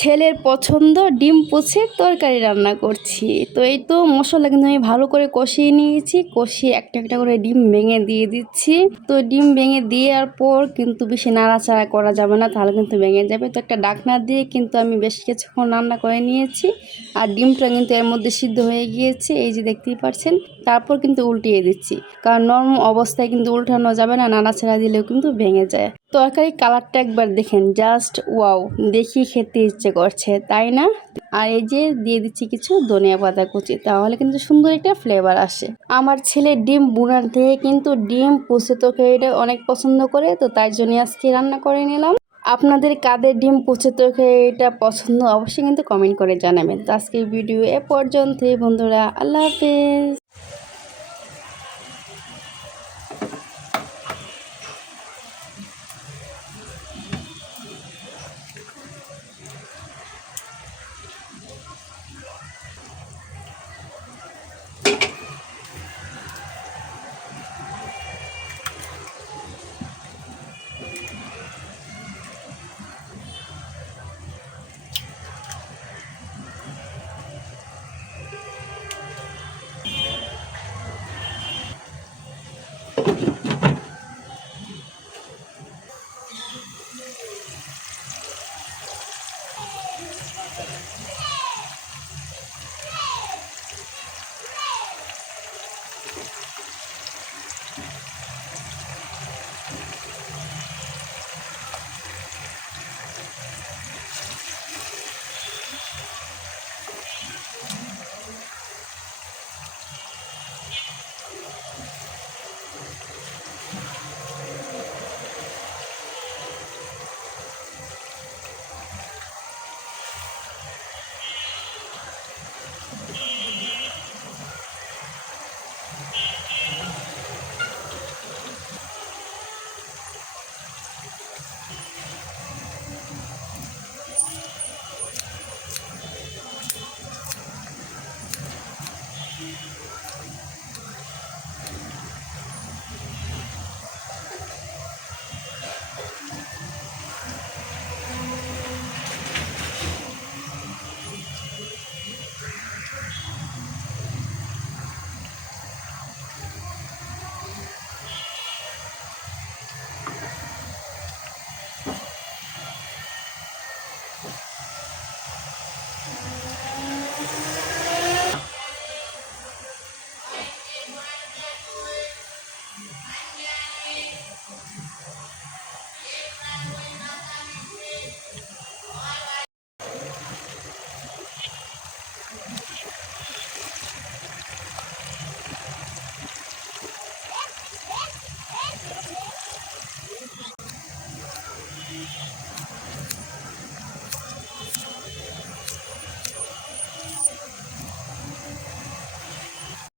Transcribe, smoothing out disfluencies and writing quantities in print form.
ছেলের পছন্দ ডিম পোচের তরকারি রান্না করছি। তো এই তো মশলা কিন্তু আমি ভালো করে কষিয়ে নিয়েছি। কষিয়ে একটা একটা করে ডিম ভেঙে দিয়ে দিচ্ছি। তো ডিম ভেঙে দেওয়ার পর কিন্তু বেশি নাড়াচাড়া করা যাবে না, তাহলে কিন্তু ভেঙে যাবে। তো একটা ঢাকনা দিয়ে কিন্তু আমি বেশ কিছুক্ষণ রান্না করে নিয়েছি। আর ডিমটা কিন্তু এর মধ্যে সিদ্ধ হয়ে গিয়েছে, এই যে দেখতেই পাচ্ছেন। তারপর কিন্তু উল্টিয়ে দিচ্ছি, কারণ নরম অবস্থায় কিন্তু উল্টানো যাবে না, নাড়াচাড়া দিলেও কিন্তু ভেঙে যায়। তরকারি কালারটা একবার দেখেন, জাস্ট ওয়াও, দেখি খেতে ইচ্ছে করছে, তাই না? আর এই যে দিয়ে দিচ্ছি কিছু ধনিয়া পাতা কুচি, তাহলে কিন্তু সুন্দর একটা ফ্লেভার আসে। আমার ছেলে ডিম বুনার থেকে কিন্তু ডিম পোচে তরকারিটা অনেক পছন্দ করে, তো তাই জন্য আজকে রান্না করে নিলাম। আপনাদের কাদের ডিম পোচে তরকারিটা পছন্দ অবশ্যই কিন্তু কমেন্ট করে জানাবেন। তো আজকের ভিডিও এ পর্যন্তই বন্ধুরা, আল্লাহ হাফেজ।